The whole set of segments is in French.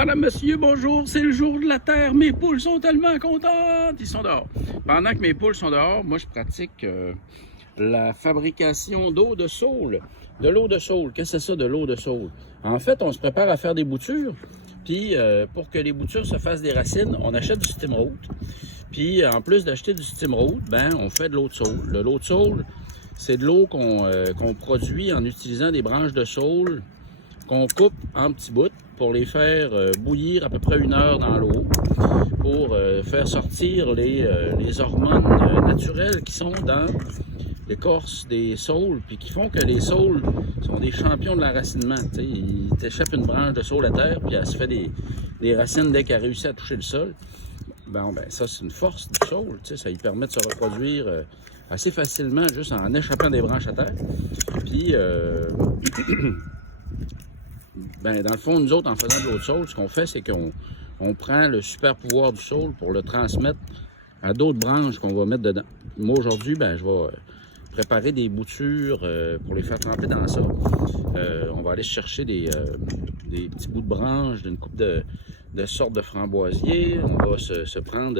Madame, monsieur, bonjour, c'est le jour de la terre. Mes poules sont tellement contentes. Ils sont dehors. Pendant que mes poules sont dehors, moi, je pratique la fabrication d'eau de saule. De l'eau de saule. Qu'est-ce que c'est ça, de l'eau de saule? En fait, on se prépare à faire des boutures. Puis, pour que les boutures se fassent des racines, on achète du steamroot. Puis, en plus d'acheter du steamroot, ben, on fait de l'eau de saule. L'eau de saule, c'est de l'eau qu'on produit en utilisant des branches de saule qu'on coupe en petits bouts pour les faire bouillir à peu près 1 heure dans l'eau pour faire sortir les hormones naturelles qui sont dans l'écorce des saules, puis qui font que les saules sont des champions de l'enracinement. Ils t'échappent une branche de saule à terre, puis elle se fait des racines dès qu'elle réussit à toucher le sol. Bon, ben ça, c'est une force du saule. Ça lui permet de se reproduire assez facilement juste en échappant des branches à terre. Puis, ben, dans le fond, nous autres, en faisant de l'eau de saule, ce qu'on fait, c'est qu'on prend le super pouvoir du saule pour le transmettre à d'autres branches qu'on va mettre dedans. Moi, aujourd'hui, ben, je vais préparer des boutures pour les faire tremper dans ça. On va aller chercher des petits bouts de branches d'une coupe de sortes de framboisiers. On va se prendre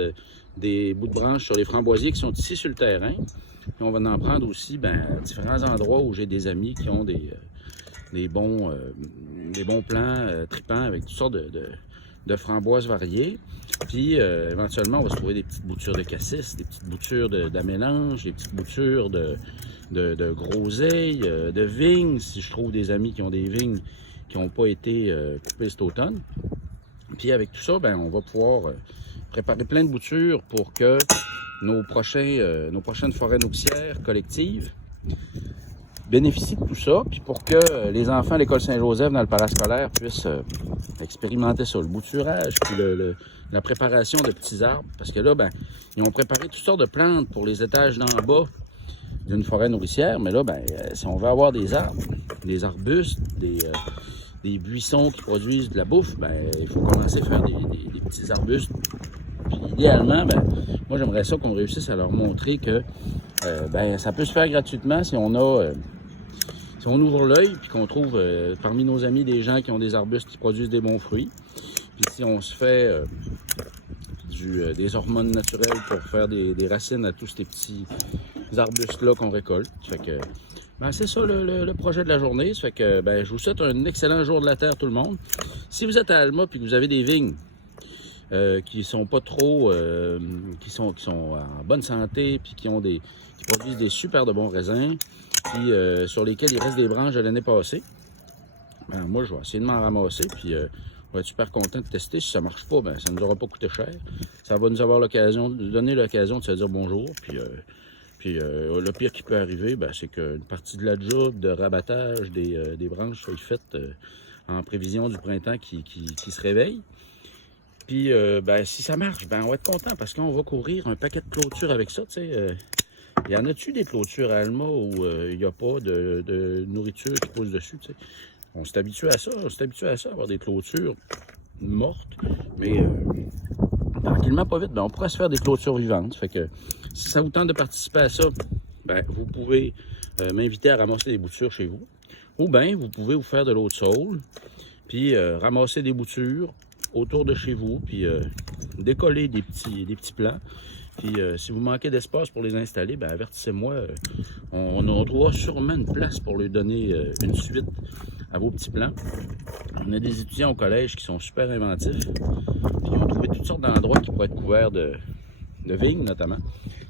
des bouts de branches sur les framboisiers qui sont ici sur le terrain. Puis on va en prendre aussi à différents endroits où j'ai des amis qui ont des bons plants tripants avec toutes sortes de framboises variées. Puis éventuellement, on va se trouver des petites boutures de cassis, des petites boutures d'amélange, des petites boutures de groseilles, de vignes, si je trouve des amis qui ont des vignes qui n'ont pas été coupées cet automne. Puis avec tout ça, ben, on va pouvoir préparer plein de boutures pour que nos prochaines forêts nourricières collectives bénéficient de tout ça, puis pour que les enfants à l'école Saint-Joseph dans le parascolaire puissent expérimenter ça, le bouturage, puis la préparation de petits arbres. Parce que là, ben, ils ont préparé toutes sortes de plantes pour les étages d'en bas d'une forêt nourricière, mais là, ben, si on veut avoir des arbres, des arbustes, des buissons qui produisent de la bouffe, ben, il faut commencer à faire des petits arbustes. Puis idéalement, ben, moi j'aimerais ça qu'on réussisse à leur montrer que ben, ça peut se faire gratuitement si on ouvre l'œil puis qu'on trouve parmi nos amis des gens qui ont des arbustes qui produisent des bons fruits. Puis si on se fait des hormones naturelles pour faire des racines à tous ces petits arbustes-là qu'on récolte. Fait que ben, c'est ça le projet de la journée. Ça fait que ben, je vous souhaite un excellent jour de la terre tout le monde. Si vous êtes à Alma puis que vous avez des vignes qui sont pas trop, qui sont en bonne santé puis qui produisent des super de bons raisins, puis sur lesquels il reste des branches de l'année passée, ben, moi je vais essayer de m'en ramasser, puis on va être super content de tester. Si ça marche pas, ben, ça ne nous aura pas coûté cher. Ça va nous avoir donner l'occasion de se dire bonjour, puis le pire qui peut arriver, ben, c'est qu'une partie de la job de rabattage des branches soit faite en prévision du printemps qui se réveille. Puis, ben, si ça marche, ben, on va être content parce qu'on va courir un paquet de clôtures avec ça. Y en a-tu des clôtures à Alma où il n'y a pas de nourriture qui pousse dessus? T'sais? On s'est habitué à ça. On s'est habitué à ça, avoir des clôtures mortes. Mais tranquillement, pas vite, ben, on pourrait se faire des clôtures vivantes. Fait que si ça vous tente de participer à ça, ben, vous pouvez m'inviter à ramasser des boutures chez vous. Ou bien, vous pouvez vous faire de l'eau de saule, puis ramasser des boutures autour de chez vous, puis décoller des petits plants. Puis si vous manquez d'espace pour les installer, ben avertissez-moi. On trouvera sûrement une place pour leur donner une suite à vos petits plants. On a des étudiants au collège qui sont super inventifs. Puis ils ont trouvé toutes sortes d'endroits qui pourraient être couverts de vignes, notamment.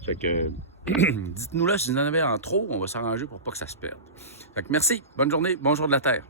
Fait que dites-nous là si vous en avez en trop, on va s'arranger pour pas que ça se perde. Fait que merci, bonne journée, bon jour de la terre.